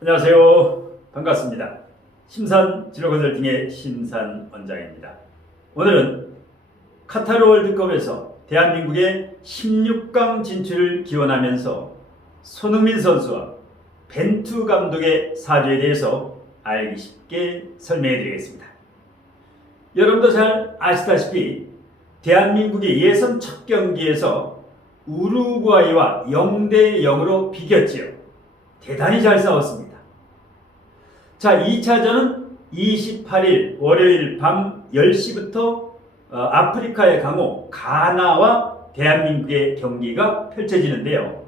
안녕하세요. 반갑습니다. 심산 진로 컨설팅의 심산 원장입니다. 오늘은 카타르 월드컵에서 대한민국의 16강 진출을 기원하면서 손흥민 선수와 벤투 감독의 사주에 대해서 알기 쉽게 설명해 드리겠습니다. 여러분도 잘 아시다시피 대한민국이 예선 첫 경기에서 우루과이와 0대 0으로 비겼지요. 대단히 잘 싸웠습니다. 자, 2차전은 28일 월요일 밤 10시부터 아프리카의 강호 가나와 대한민국의 경기가 펼쳐지는데요.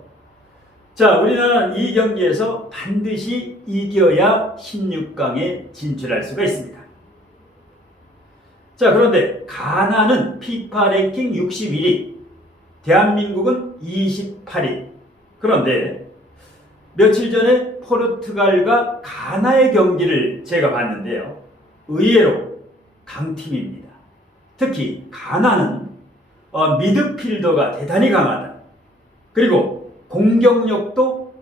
자, 우리나라는 이 경기에서 반드시 이겨야 16강에 진출할 수가 있습니다. 자, 그런데 가나는 피파 랭킹 61위, 대한민국은 28위. 그런데 며칠 전에 포르투갈과 가나의 경기를 제가 봤는데요. 의외로 강팀입니다. 특히 가나는 미드필더가 대단히 강하다. 그리고 공격력도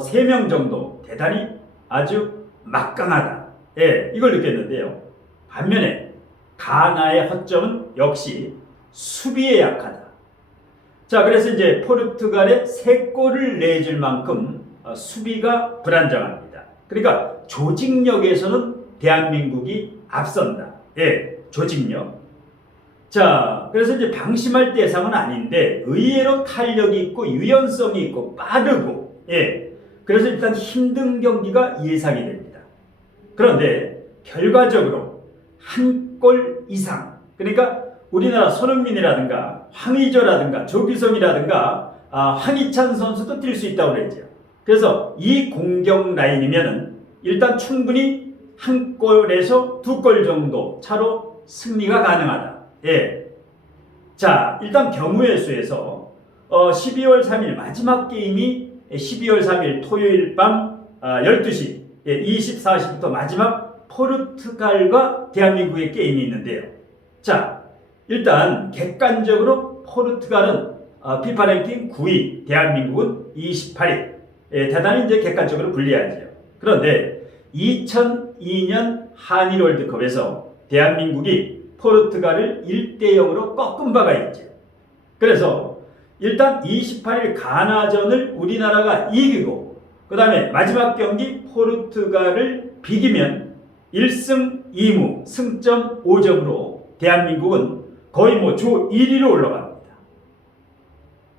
3명 정도 대단히 아주 막강하다. 예, 이걸 느꼈는데요. 반면에 가나의 허점은 역시 수비에 약하다. 자, 그래서 이제 포르투갈에 3골을 내줄 만큼 수비가 불안정합니다. 그러니까 조직력에서는 대한민국이 앞선다. 예, 조직력. 자, 그래서 이제 방심할 대상은 아닌데 의외로 탄력이 있고 유연성이 있고 빠르고, 예, 그래서 일단 힘든 경기가 예상이 됩니다. 그런데 결과적으로 한 골 이상, 그러니까 우리나라 손흥민이라든가 황의조라든가 조규성이라든가 황희찬 선수도 뛸 수 있다고 그랬죠. 그래서 이 공격 라인이면은 일단 충분히 한 골에서 2골 정도 차로 승리가 가능하다. 예. 자, 일단 경우의 수에서 12월 3일 마지막 게임이 12월 3일 토요일 밤 12시 24시부터 마지막 포르투갈과 대한민국의 게임이 있는데요. 자, 일단 객관적으로 포르투갈은 피파 랭킹 9위, 대한민국은 28위. 예, 대단히 이제 객관적으로 불리하죠. 그런데 2002년 한일 월드컵에서 대한민국이 포르투갈을 1대 0으로 꺾은 바가 있죠. 그래서 일단 28일 가나전을 우리나라가 이기고 그 다음에 마지막 경기 포르투갈을 비기면 1승 2무 승점 5점으로 대한민국은 거의 조 1위로 올라갑니다.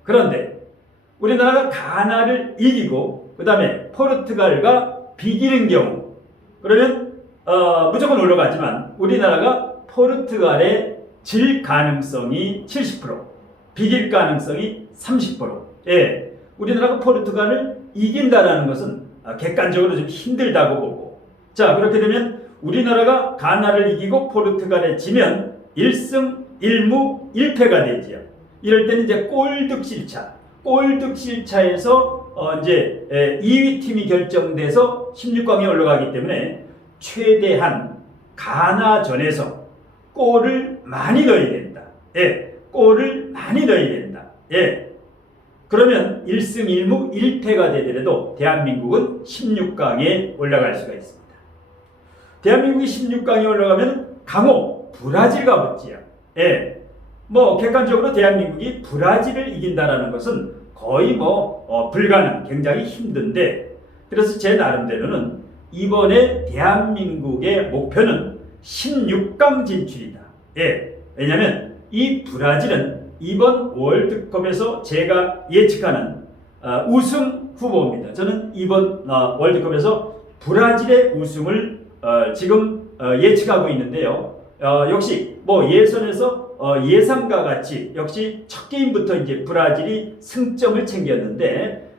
그런데 우리나라가 가나를 이기고 그 다음에 포르투갈과 비기는 경우 그러면 무조건 올라가지만 우리나라가 포르투갈에 질 가능성이 70%, 비길 가능성이 30%. 예, 우리나라가 포르투갈을 이긴다는 것은 객관적으로 좀 힘들다고 보고, 자, 그렇게 되면 우리나라가 가나를 이기고 포르투갈에 지면 1승 1무 1패가 되지요. 이럴 때는 이제 골득실차에서 이제 2위 팀이 결정돼서 16강에 올라가기 때문에 최대한 가나전에서 골을 많이 넣어야 된다. 예, 골을 많이 넣어야 된다. 예, 그러면 1승 1무 1패가 되더라도 대한민국은 16강에 올라갈 수가 있습니다. 대한민국이 16강에 올라가면 강호 브라질과 붙지요. 예, 객관적으로 대한민국이 브라질을 이긴다라는 것은 거의 불가능, 굉장히 힘든데, 그래서 제 나름대로는 이번에 대한민국의 목표는 16강 진출이다. 예, 왜냐하면 이 브라질은 이번 월드컵에서 제가 예측하는 우승 후보입니다. 저는 이번 월드컵에서 브라질의 우승을 지금 예측하고 있는데요. 역시 예선에서 예상과 같이 역시 첫 게임부터 이제 브라질이 승점을 챙겼는데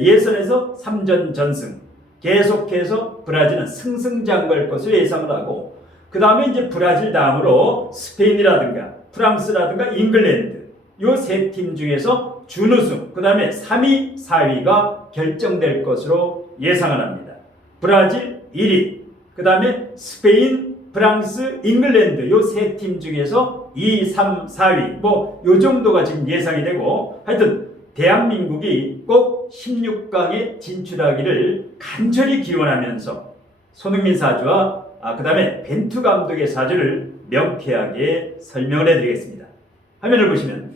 예선에서 3전 전승, 계속해서 브라질은 승승장구할 것으로 예상을 하고, 그 다음에 이제 브라질 다음으로 스페인이라든가 프랑스라든가 잉글랜드 요 세 팀 중에서 준우승, 그 다음에 3위, 4위가 결정될 것으로 예상을 합니다. 브라질 1위, 그 다음에 스페인, 프랑스, 잉글랜드 요 세 팀 중에서 2, 3, 4위 요 정도가 지금 예상이 되고, 하여튼 대한민국이 꼭 16강에 진출하기를 간절히 기원하면서 손흥민 사주와 그 다음에 벤투 감독의 사주를 명쾌하게 설명을 해드리겠습니다. 화면을 보시면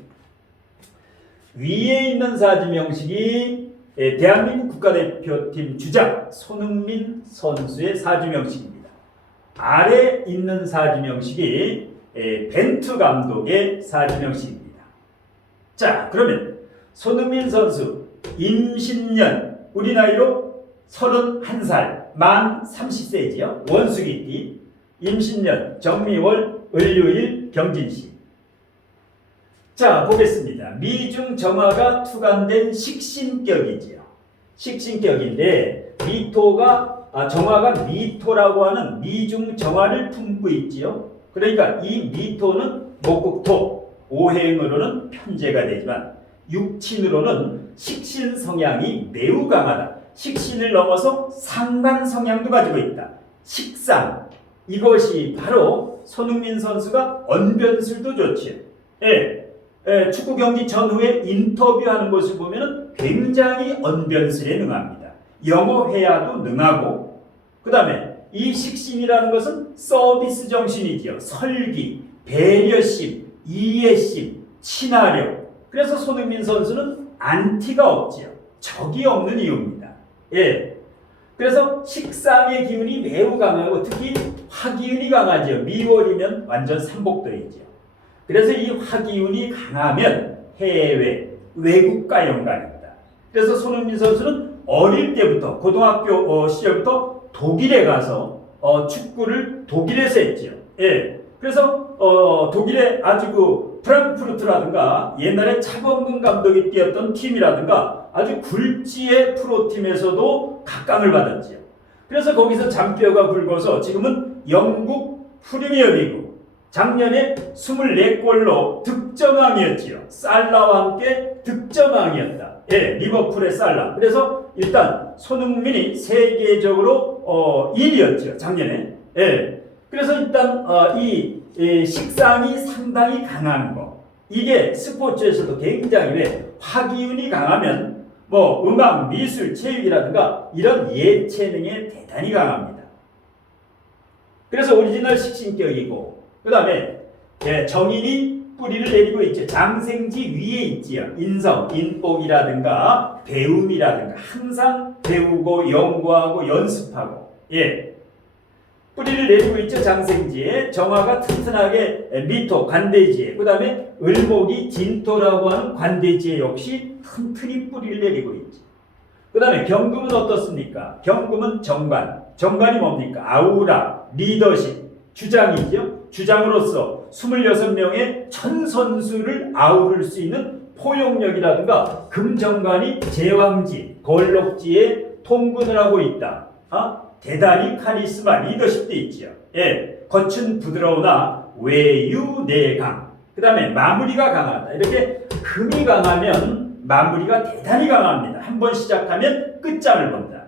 위에 있는 사주 명식이 대한민국 국가대표팀 주장 손흥민 선수의 사주 명식입니다. 아래 있는 사주 명식이 벤투 감독의 사주 명식입니다. 자, 그러면 손흥민 선수 임신년 우리 나이로 31살 만 30세지요. 원수기띠 임신년 정미월 을요일 경진시. 자, 보겠습니다. 미중 정화가 투간된 식신격이지요. 식신격인데 정화가 미토라고 하는 미중 정화를 품고 있지요. 그러니까 이 미토는 목국토, 오행으로는 편재가 되지만 육친으로는 식신 성향이 매우 강하다. 식신을 넘어서 상관 성향도 가지고 있다. 식상, 이것이 바로 손흥민 선수가 언변술도 좋지요. 축구 경기 전후에 인터뷰하는 것을 보면 굉장히 언변술에 능합니다. 영어 회화도 능하고, 그 다음에 이 식신이라는 것은 서비스 정신이지요. 설기, 배려심, 이해심, 친화력. 그래서 손흥민 선수는 안티가 없지요. 적이 없는 이유입니다. 그래서 식상의 기운이 매우 강하고 특히 화기운이 강하지요. 미월이면 완전 삼복도이지요. 그래서 이 화기운이 강하면 해외, 외국과 연관입니다. 그래서 손흥민 선수는 어릴 때부터 고등학교 시절부터 독일에 가서 축구를 독일에서 했지요. 그래서 독일의 아주 그 프랑크푸르트라든가 옛날에 차범근 감독이 뛰었던 팀이라든가 아주 굴지의 프로팀에서도 각광을 받았지요. 그래서 거기서 잔뼈가 굵어서 지금은 영국 프리미어리그 작년에 24골로 득점왕이었지요. 살라와 함께 득점왕이었다. 리버풀의 살라. 그래서 일단 손흥민이 세계적으로 1위였죠. 작년에. 그래서 일단 이 식상이 상당히 강한 거. 이게 스포츠에서도 굉장히 화기운이 강하면 뭐 음악, 미술, 체육이라든가 이런 예체능에 대단히 강합니다. 그래서 오리지널 식신격이고, 그 다음에 정인이 뿌리를 내리고 있죠. 장생지 위에 있지요. 인성, 인복이라든가 배움이라든가 항상 배우고 연구하고 연습하고 뿌리를 내리고 있죠. 장생지에 정화가 튼튼하게 미토, 관대지에, 그 다음에 을목이 진토라고 하는 관대지에 역시 튼튼히 뿌리를 내리고 있죠. 그 다음에 경금은 어떻습니까? 경금은 정관. 정관이 뭡니까? 아우라, 리더십, 주장이죠. 주장으로서 26명의 천 선수를 아우를 수 있는 포용력이라든가 금정관이 제왕지, 걸록지에 통근을 하고 있다. 대단히 카리스마, 리더십도 있지요. 겉은 부드러우나 외유내강. 그 다음에 마무리가 강하다. 이렇게 금이 강하면 마무리가 대단히 강합니다. 한번 시작하면 끝장을 본다.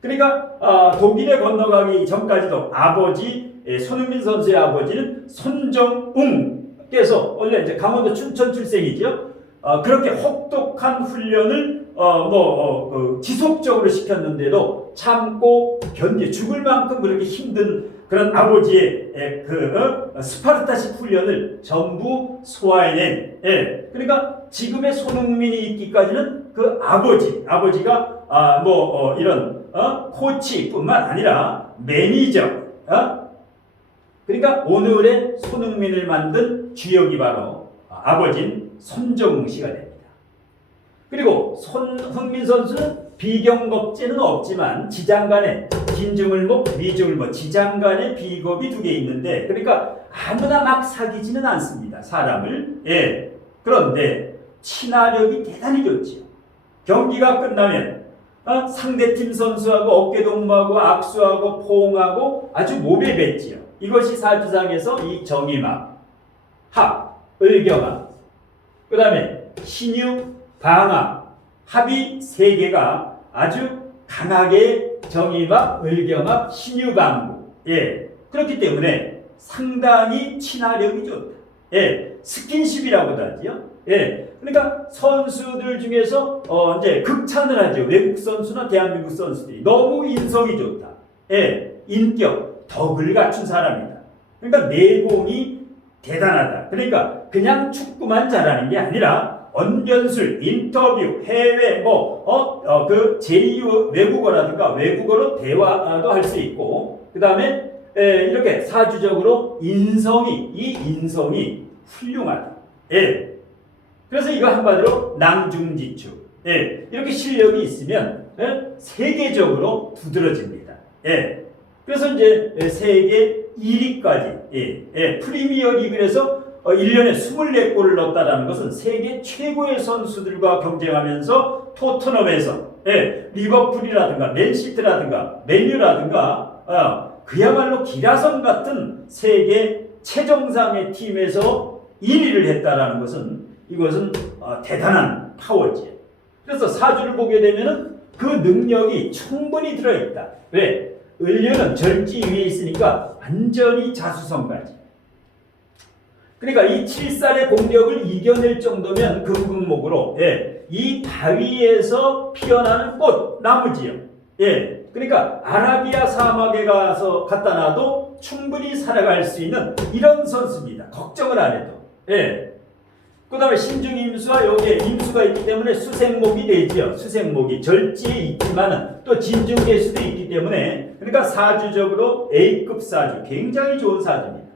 그러니까 독일에 건너가기 전까지도 아버지 손흥민 선수의 아버지는 손정웅께서 원래 이제 강원도 춘천 출생이죠. 그렇게 혹독한 훈련을 지속적으로 시켰는데도 참고 견디 죽을 만큼 그렇게 힘든 그런 아버지의 스파르타식 훈련을 전부 소화해낸. 그러니까 지금의 손흥민이 있기까지는 그 아버지가 이런 코치뿐만 아니라 매니저. 그러니까 오늘의 손흥민을 만든 주역이 바로 아버지인 손정웅 씨가 됩니다. 그리고 손흥민 선수는 비경겁제는 없지만 지장간에 진중을목, 미중을목, 지장간에 비겁이 2개 있는데 그러니까 아무나 막 사귀지는 않습니다. 사람을. 그런데 친화력이 대단히 좋지요. 경기가 끝나면 상대팀 선수하고 어깨동무하고 악수하고 포옹하고 아주 몸에 뱉지요. 이것이 사주상에서 이 정임합, 합, 을경합, 그 다음에 신유, 방합, 합이 3개가 아주 강하게 정임합, 을경합, 신유방구. 그렇기 때문에 상당히 친화력이 좋다. 스킨십이라고도 하지요. 예. 그러니까 선수들 중에서 이제 극찬을 하죠. 외국 선수나 대한민국 선수들이 너무 인성이 좋다. 예. 인격, 덕을 갖춘 사람이다. 그러니까 내공이 대단하다. 그러니까 그냥 축구만 잘하는 게 아니라 언변술, 인터뷰, 해외, 그 제2 외국어라든가 외국어로 대화도 할 수 있고, 그 다음에 이렇게 사주적으로 이 인성이 훌륭하다. 예. 그래서 이거 한마디로 낭중지축. 예. 이렇게 실력이 있으면 세계적으로 두드러집니다. 예. 그래서 이제 세계 1위까지 프리미어 리그에서 1년에 24골을 넣었다는 것은 세계 최고의 선수들과 경쟁하면서 토트넘에서 리버풀이라든가 맨시티라든가 맨유라든가 그야말로 기라성 같은 세계 최정상의 팀에서 1위를 했다라는 것은 이것은 대단한 파워지. 그래서 사주를 보게 되면은 그 능력이 충분히 들어있다. 왜? 을료는 절지 위에 있으니까 완전히 자수성가지. 그러니까 이 7살의 공격을 이겨낼 정도면 금극목으로 이 바위에서 피어나는 꽃, 나무지요. 그러니까 아라비아 사막에 가서 갖다 놔도 충분히 살아갈 수 있는 이런 선수입니다. 걱정을 안 해도. 그 다음에 신중임수와 여기에 임수가 있기 때문에 수생목이 되지요. 수생목이 절지에 있지만은 또 진중계수도 있기 때문에 그러니까 사주적으로 A급 사주, 굉장히 좋은 사주입니다.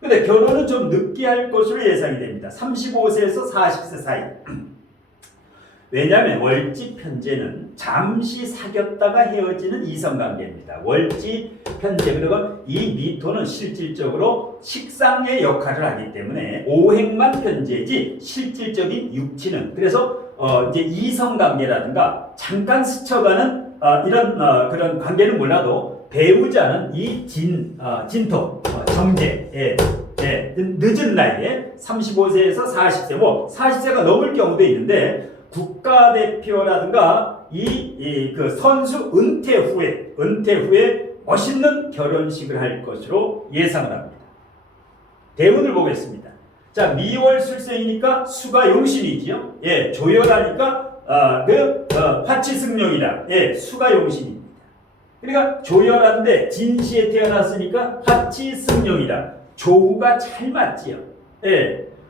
근데 결혼은 좀 늦게 할 것으로 예상이 됩니다. 35세에서 40세 사이. 왜냐하면 월지 편제는 잠시 사귀었다가 헤어지는 이성관계입니다. 월지 편제, 그리고 이 미토는 실질적으로 식상의 역할을 하기 때문에 오행만 편제지 실질적인 육치는, 그래서 이제 이성관계라든가 잠깐 스쳐가는 이런 그런 관계는 몰라도 배우자는 이 진토, 정제, 늦은 나이에 35세에서 40세, 40세가 넘을 경우도 있는데 국가대표라든가 그 선수 은퇴 후에 멋있는 결혼식을 할 것으로 예상을 합니다. 대운을 보겠습니다. 자, 미월 술생이니까 수가 용신이지요. 조열하니까 화치승룡이라 수가 용신입니다. 그러니까 조열한데 진시에 태어났으니까 화치승룡이라 조우가 잘 맞지요.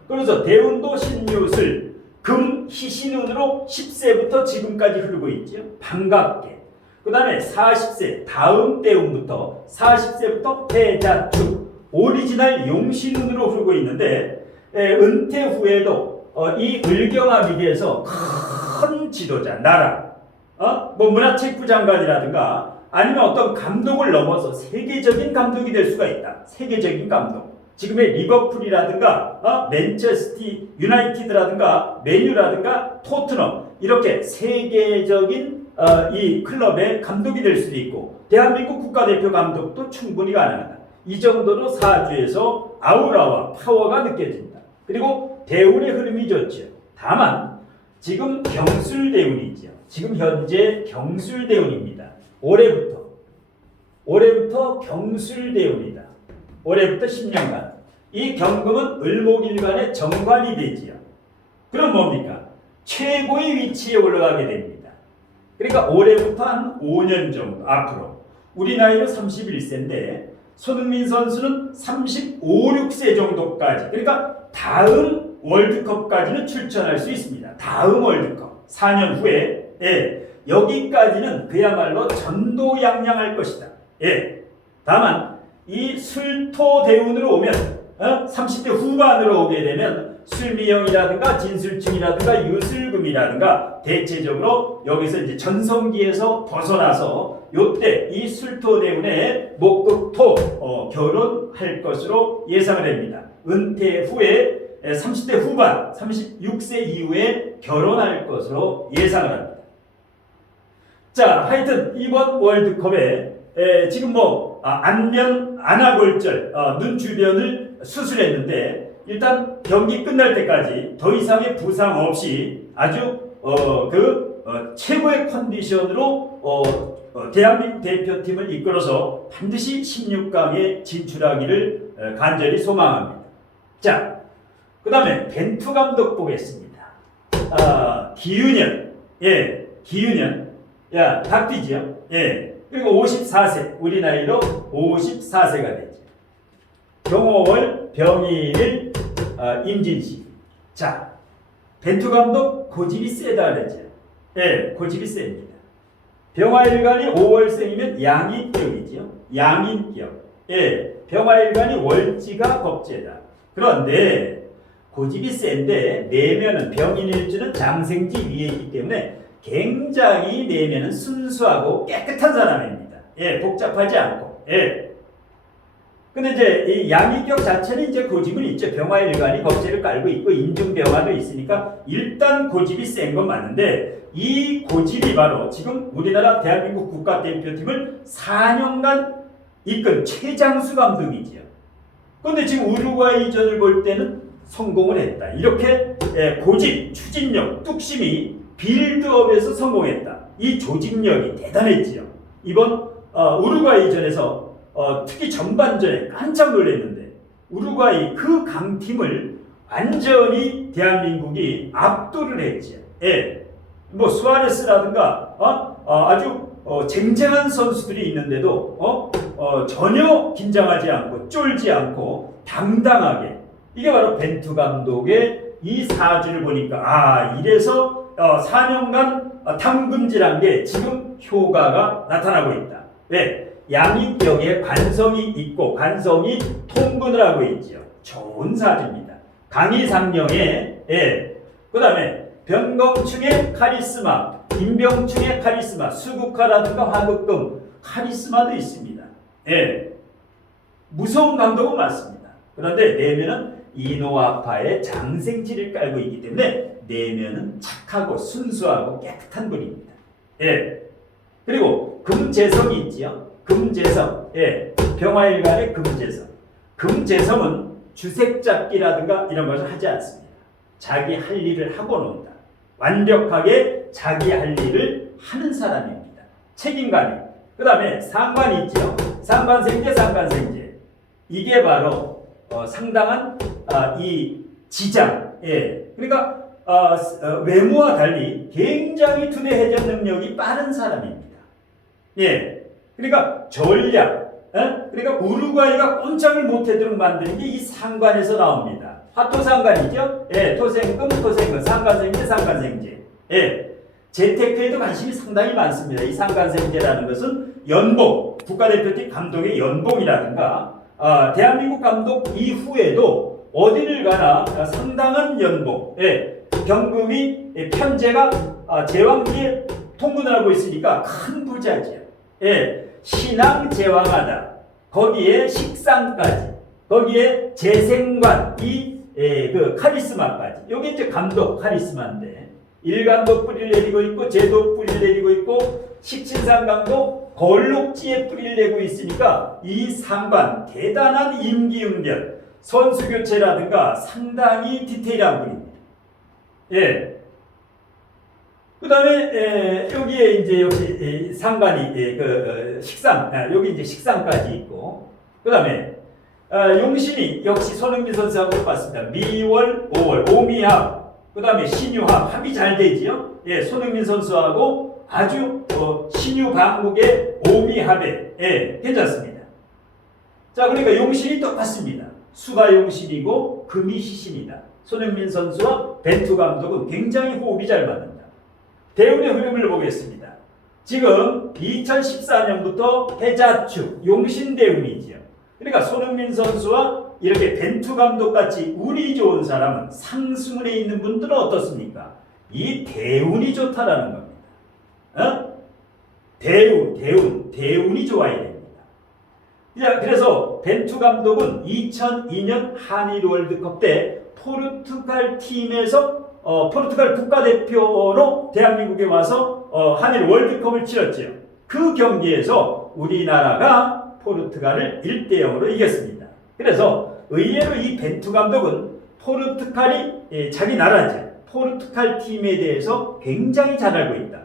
그래서 대운도 신유술 금 희신운으로 10세부터 지금까지 흐르고 있죠. 반갑게. 그 다음에 40세 다음 대운부터 40세부터 태자축 오리지널 용신운으로 흐르고 있는데 은퇴 후에도 이 을경합이 돼서 큰 지도자, 나라, 문화체육부 장관이라든가 아니면 어떤 감독을 넘어서 세계적인 감독이 될 수가 있다. 세계적인 감독. 지금의 리버풀이라든가 맨체스터 유나이티드라든가 맨유라든가 토트넘, 이렇게 세계적인 이 클럽의 감독이 될 수도 있고 대한민국 국가대표 감독도 충분히 가능하다. 이 정도로 사주에서 아우라와 파워가 느껴진다. 그리고 대운의 흐름이 좋죠. 다만 지금 경술대운이죠. 지금 현재 경술대운입니다. 올해부터 경술대운이다. 올해부터 10년간 이 경금은 을목일간의 정관이 되지요. 그럼 뭡니까? 최고의 위치에 올라가게 됩니다. 그러니까 올해부터 한 5년 정도 앞으로, 우리 나이로 31세인데 손흥민 선수는 35, 6세 정도까지, 그러니까 다음 월드컵까지는 출전할 수 있습니다. 다음 월드컵 4년 후에 여기까지는 그야말로 전도양양할 것이다. 다만 이 술토 대운으로 오면 30대 후반으로 오게 되면 술미형이라든가 진술증이라든가 유술금이라든가 대체적으로 여기서 이제 전성기에서 벗어나서 요때 이 술토 대운에 목극토 결혼할 것으로 예상을 합니다. 은퇴 후에 30대 후반 36세 이후에 결혼할 것으로 예상을 합니다. 자, 하여튼 이번 월드컵에 지금 안면 안아골절 눈 주변을 수술했는데 일단 경기 끝날 때까지 더 이상의 부상 없이 아주 최고의 컨디션으로 대한민국 대표팀을 이끌어서 반드시 16강에 진출하기를 간절히 소망합니다. 자, 그 다음에 벤투 감독 보겠습니다. 기윤현. 예, 기윤현. 야, 닭띠지요? 예. 그리고 54세. 우리 나이로 54세가 되죠. 경호월, 병일, 임진시. 자, 벤투 감독 고집이 세다 그랬죠. 예, 고집이 셉니다. 병화일간이 5월생이면 양인격이지요. 양인격. 예, 병화일간이 월지가 겁재다. 그런데 고집이 센데 내면은 병인일주는 장생지 위에 있기 때문에 굉장히 내면은 순수하고 깨끗한 사람입니다. 예, 복잡하지 않고. 예. 근데 이제 이 양인격 자체는 이제 고집은 있죠. 병화일간이 겁재를 깔고 있고 인중병화도 있으니까 일단 고집이 센 건 맞는데 이 고집이 바로 지금 우리나라 대한민국 국가대표팀을 4년간 이끈 최장수 감독이지요. 그런데 지금 우루과이전을 볼 때는 성공을 했다. 이렇게 고집, 추진력, 뚝심이 빌드업에서 성공했다. 이 조직력이 대단했지요. 이번 우루과이전에서 특히 전반전에 깜짝 놀랐는데 우루과이 그 강팀을 완전히 대한민국이 압도를 했지요. 예. 뭐 수아레스라든가 아주 쟁쟁한 선수들이 있는데도 전혀 긴장하지 않고 쫄지 않고 당당하게 이게 바로 벤투 감독의 이 사주를 보니까 이래서 4년간 탐금질한 게 지금 효과가 나타나고 있다. 왜? 양인격에 관성이 있고 관성이 통근을 하고 있죠. 좋은 사주입니다. 강의상령에 그 다음에 변검충의 카리스마, 임병충의 카리스마, 수국화라든가 화극금 카리스마도 있습니다. 예, 무서운 감독은 맞습니다. 그런데 내면은 이노아파의 장생지를 깔고 있기 때문에 내면은 착하고 순수하고 깨끗한 분입니다. 예, 그리고 금재성이 있지요. 금재성, 예, 병화일간의 금재성. 금재성은 주색잡기라든가 이런 것을 하지 않습니다. 자기 할 일을 하고 논다. 완벽하게 자기 할 일을 하는 사람입니다. 책임감이. 그 다음에 상관이 있죠. 상관생제, 상관생제. 이게 바로 상당한 이 지장. 예. 그러니까 외모와 달리 굉장히 두뇌 회전 능력이 빠른 사람입니다. 예. 그러니까 전략. 그러니까 우루과이가 꼼짝을 못하도록 만드는 게 이 상관에서 나옵니다. 화토상관이죠. 예, 토생금, 토생금, 상관생제, 상관생제. 예, 재테크에도 관심이 상당히 많습니다. 이 상관생제라는 것은 연봉, 국가대표팀 감독의 연봉이라든가 대한민국 감독 이후에도 어디를 가나 상당한 연봉, 예, 경금이 편제가 제왕기에 통근을 하고 있으니까 큰 부자죠. 예, 신앙제왕하다. 거기에 식상까지, 거기에 재생관, 그 카리스마까지. 여기 이제 감독 카리스마인데 일감독 뿌리를 내리고 있고 제독 뿌리를 내리고 있고 식신상강도 걸록지에 뿌리를 내고 있으니까 이 상관 대단한 임기응변 선수교체라든가 상당히 디테일한 분입니다. 예. 그 다음에 여기에 이제 역시 상관이 식상 여기 이제 식상까지 있고 그 다음에 용신이 역시 손흥민 선수하고 똑같습니다. 미월, 5월, 오미합, 그 다음에 신유합, 합이 잘 되지요? 예, 손흥민 선수하고 아주 신유방국의 오미합에, 예, 괜찮습니다. 자, 그러니까 용신이 똑같습니다. 수가 용신이고 금이 시신이다. 손흥민 선수와 벤투 감독은 굉장히 호흡이 잘 맞는다. 대운의 흐름을 보겠습니다. 지금 2014년부터 해자축, 용신대운이지요. 그러니까 손흥민 선수와 이렇게 벤투 감독같이 운이 좋은 사람은 상승운에 있는 분들은 어떻습니까? 이 대운이 좋다라는 겁니다. 대운이 좋아야 됩니다. 그래서 벤투 감독은 2002년 한일 월드컵 때 포르투갈 팀에서 포르투갈 국가대표로 대한민국에 와서 한일 월드컵을 치렀죠. 그 경기에서 우리나라가 포르투갈을 1대0으로 이겼습니다. 그래서 의외로 이 벤투 감독은 포르투갈이 자기 나라죠. 포르투갈 팀에 대해서 굉장히 잘 알고 있다.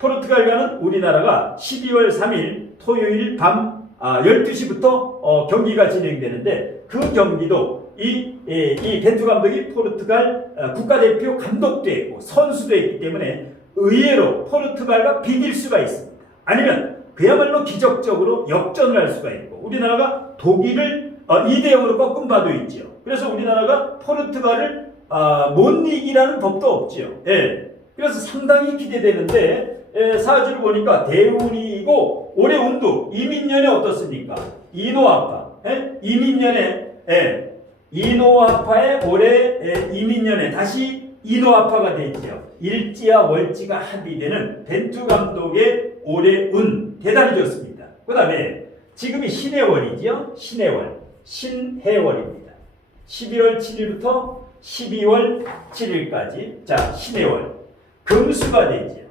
포르투갈과는 우리나라가 12월 3일 토요일 밤 12시부터 경기가 진행되는데 그 경기도 이 벤투 감독이 포르투갈 국가대표 감독도 했고 선수도 했기 때문에 의외로 포르투갈과 비길 수가 있습니다. 아니면 그야말로 기적적으로 역전을 할 수가 있고 우리나라가 독일을 2대0으로 꺾은 바도 있죠. 그래서 우리나라가 포르투갈을 못 이기라는 법도 없죠. 예. 그래서 상당히 기대되는데 사주를 보니까 대운이고 올해 운도 이민년에 어떻습니까? 이노아파. 예? 이민년에 이노아파의 올해 이민년에 다시 이노아파가 되죠. 일지와 월지가 합의되는 벤투 감독의 올해 운 대단히 좋습니다. 그 다음에 지금이 신해월이죠. 신해월입니다. 11월 7일부터 12월 7일까지 자 신해월 금수가 되죠.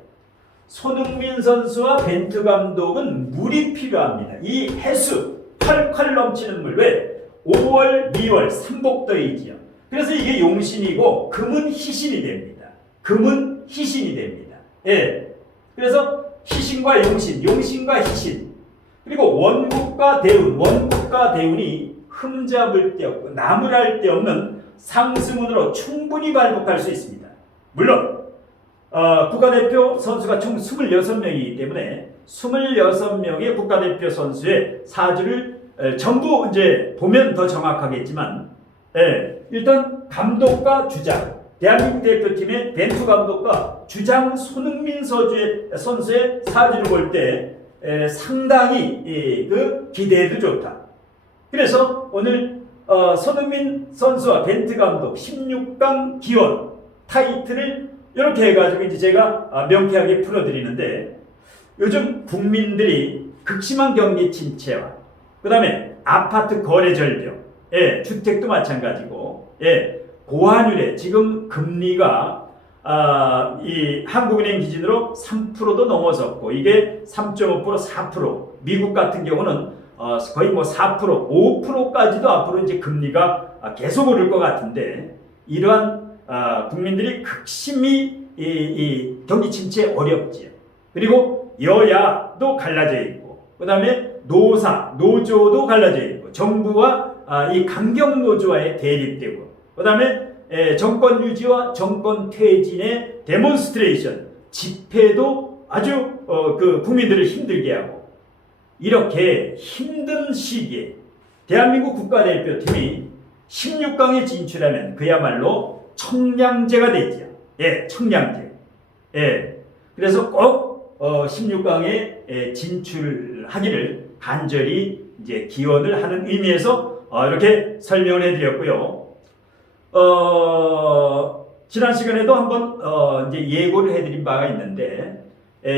손흥민 선수와 벤투 감독은 물이 필요합니다. 이 해수 콸콸 넘치는 물 왜? 5월, 2월 삼복더이지요. 그래서 이게 용신이고 금은 희신이 됩니다. 금은 희신이 됩니다. 예. 그래서 희신과 용신, 용신과 희신. 그리고 원국과 대운, 원국과 대운이 흠잡을 데 없고 나무랄 데 없는 상승운으로 충분히 발복할 수 있습니다. 물론 국가대표 선수가 총 26명이기 때문에 26명의 국가대표 선수의 사주를 전부 이제 보면 더 정확하겠지만 일단 감독과 주장 대한민국 대표팀의 벤투 감독과 주장 손흥민 선수의 사주를 볼 때 상당히 그 기대도 좋다. 그래서 오늘 손흥민 선수와 벤투 감독 16강 기원 타이틀을 이렇게 해가지고 이제 제가 명쾌하게 풀어드리는데 요즘 국민들이 극심한 경기 침체와 그 다음에 아파트 거래 절벽, 주택도 마찬가지고, 고환율에 지금 금리가 이 한국은행 기준으로 3%도 넘어섰고 이게 3.5%, 4%, 미국 같은 경우는 거의 뭐 4%, 5%까지도 앞으로 이제 금리가 계속 오를 것 같은데 이러한 국민들이 극심히 이 경기 침체에 어렵지요. 그리고 여야도 갈라져 있고 그 다음에 노사, 노조도 갈라져 있고 정부와 이 강경 노조와의 대립되고 그 다음에 정권 유지와 정권 퇴진의 데몬스트레이션, 집회도 아주 그 국민들을 힘들게 하고 이렇게 힘든 시기에 대한민국 국가대표팀이 16강에 진출하면 그야말로 청량제가 되죠. 청량제. 그래서 꼭 16강에 진출하기를 간절히 이제 기원을 하는 의미에서 이렇게 설명을 해드렸고요. 지난 시간에도 한번 이제 예고를 해드린 바가 있는데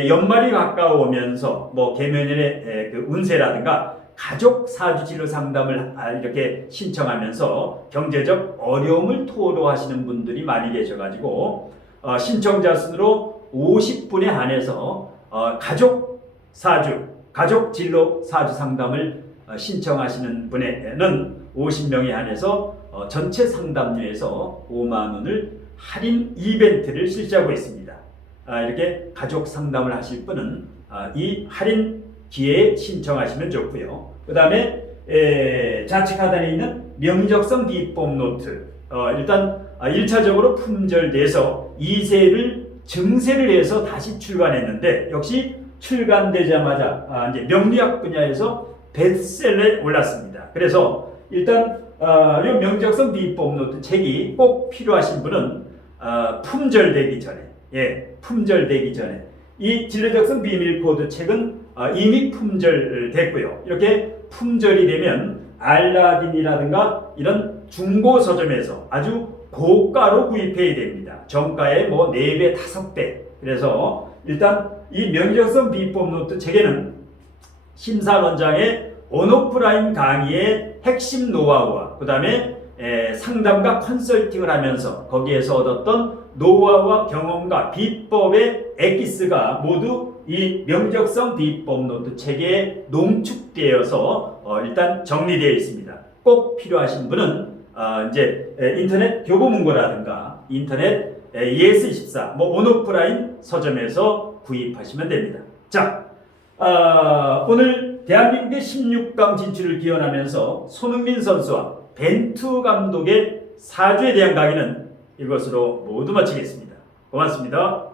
연말이 가까워오면서 뭐 개면연의 그 운세라든가 가족 사주 진로 상담을 이렇게 신청하면서 경제적 어려움을 토로하시는 분들이 많이 계셔가지고 신청자 수로 50분에 한해서 가족 사주, 가족 진로 사주 상담을 신청하시는 분에는 50명에 한해서 전체 상담료에서 5만 원을 할인 이벤트를 실시하고 있습니다. 이렇게 가족 상담을 하실 분은 이 할인 기회에 신청하시면 좋고요. 그 다음에 좌측 하단에 있는 명적성 비법 노트 일단 1차적으로 품절돼서 2세를 증세를 해서 다시 출간했는데 역시 출간되자마자 이제 명리학 분야에서 베스트셀러에 올랐습니다. 그래서 일단 이 명적성 비법 노트 책이 꼭 필요하신 분은 품절되기 전에 품절되기 전에 이 진로적성 비밀 코드 책은 이미 품절됐고요. 이렇게 품절이 되면 알라딘이라든가 이런 중고 서점에서 아주 고가로 구입해야 됩니다. 정가의 뭐 4배, 5배. 그래서 일단 이 명적성 비법 노트 책에는 심사원장의 온오프라인 강의의 핵심 노하우와 그 다음에 상담과 컨설팅을 하면서 거기에서 얻었던 노하우와 경험과 비법의 엑기스가 모두 이 명적성 비법 노트 책에 농축되어서 일단 정리되어 있습니다. 꼭 필요하신 분은 이제 인터넷 교보문고라든가 인터넷 ES24 뭐 온오프라인 서점에서 구입하시면 됩니다. 자, 오늘 대한민국의 16강 진출을 기원하면서 손흥민 선수와 벤투 감독의 사주에 대한 강의는 이것으로 모두 마치겠습니다. 고맙습니다.